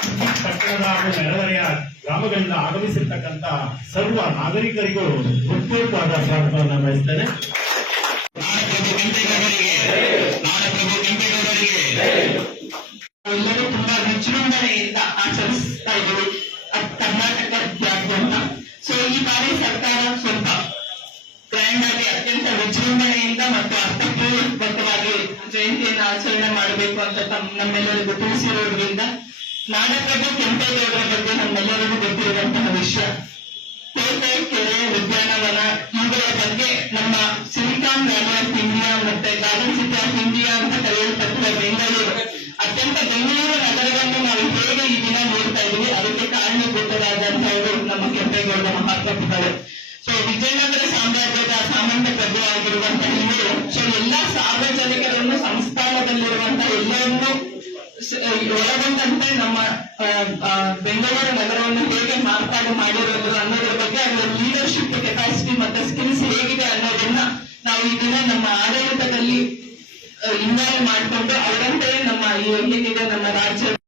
ಈ ಪಟ್ಟಣದ ಹಾಗೂ ನೆರೆಹೊರೆಯ ಗ್ರಾಮಗಳಿಂದ ಆಗಮಿಸಿರ್ತಕ್ಕಂಥ ಸರ್ವ ನಾಗರಿಕರಿಗೂ ಹೃತ್ಪೂರ್ವಕವಾದ ಸ್ವಾಗತವನ್ನು ಬಯಸ್ತೇನೆ ಎಲ್ಲರೂ ತುಂಬಾ ವಿಜೃಂಭಣೆಯಿಂದ ಆಚರಿಸ್ತಾ ಅದ್ ಕರ್ನಾಟಕದಾದ್ಯಂತ ಸೊ ಈ ಬಾರಿ ಸರ್ಕಾರ ಸ್ವಲ್ಪ ಅತ್ಯಂತ ವಿಜೃಂಭಣೆಯಿಂದ ಮತ್ತು ಅರ್ಥಪೂರ್ವಕವಾಗಿ ಜಯಂತಿಯನ್ನು ಆಚರಣೆ ಮಾಡಬೇಕು ಅಂತ ತಮ್ಮ ನಮ್ಮೆಲ್ಲರಿಗೂ ತಿಳಿಸಿರೋದ್ರಿಂದ ನಾಡಪ್ರಭು ಕೆಂಪೇಗೌಡರ ಬಗ್ಗೆ ನಮ್ಮೆಲ್ಲರಿಗೂ ಗೊತ್ತಿರುವಂತಹ ವಿಷಯ. ಕೋಟೆ ಕೆರೆ, ಉದ್ಯಾನವನ, ಇವುಗಳ ಬಗ್ಗೆ ನಮ್ಮ ಸಿಲಿಕಾನ್ ವ್ಯಾಲಿ ಆಫ್ ಇಂಡಿಯಾ ಮತ್ತೆ ಗಾರ್ಡನ್ ಸಿಟಿ ಆಫ್ ಇಂಡಿಯಾ ಅಂತ ಕರೆಯಲ್ಪಟ್ಟಿರುವ ಬೆಂಗಳೂರು. ಅತ್ಯಂತ ಬೆಂಗಳೂರು ನಗರವನ್ನು ನಾವು ಹೇಗೆ ಈ ದಿನ ನೋಡ್ತಾ ಇದ್ದೀವಿ, ಅದಕ್ಕೆ ಕಾರಣಭೂತರಾದಂತಹವರು ನಮ್ಮ ಕೆಂಪೇಗೌಡ ಮಹಾತ್ಮಗಳು ಸೊ ವಿಜಯನಗರ ಸಾಮ್ರಾಜ್ಯದ ಸಾಮಂತ ಆಗಿರುವಂತಹ ಇವರು. ಸೊ ಎಲ್ಲಾ ಸಾರ್ವಜನಿಕರನ್ನು ಒಳಗೊಂಡಂತೆ ನಮ್ಮ ಬೆಂಗಳೂರು ನಗರವನ್ನು ಹೇಗೆ ಮಾರ್ಪಾಡು ಮಾಡಿರೋದು ಅನ್ನೋದ್ರ ಬಗ್ಗೆ ಅದರ ಲೀಡರ್ಶಿಪ್ ಕೆಪಾಸಿಟಿ ಮತ್ತೆ ಸ್ಕಿಲ್ಸ್ ಹೇಗಿದೆ ಅನ್ನೋದನ್ನ ನಾವು ಈ ದಿನ ನಮ್ಮ ಆಡಳಿತದಲ್ಲಿ ಇನ್ವಾಲ್ವ್ ಮಾಡಿಕೊಂಡು ಅವರಂತೆಯೇ ನಮ್ಮ ಈ ಏನಿದೆ ನಮ್ಮ ರಾಜ್ಯ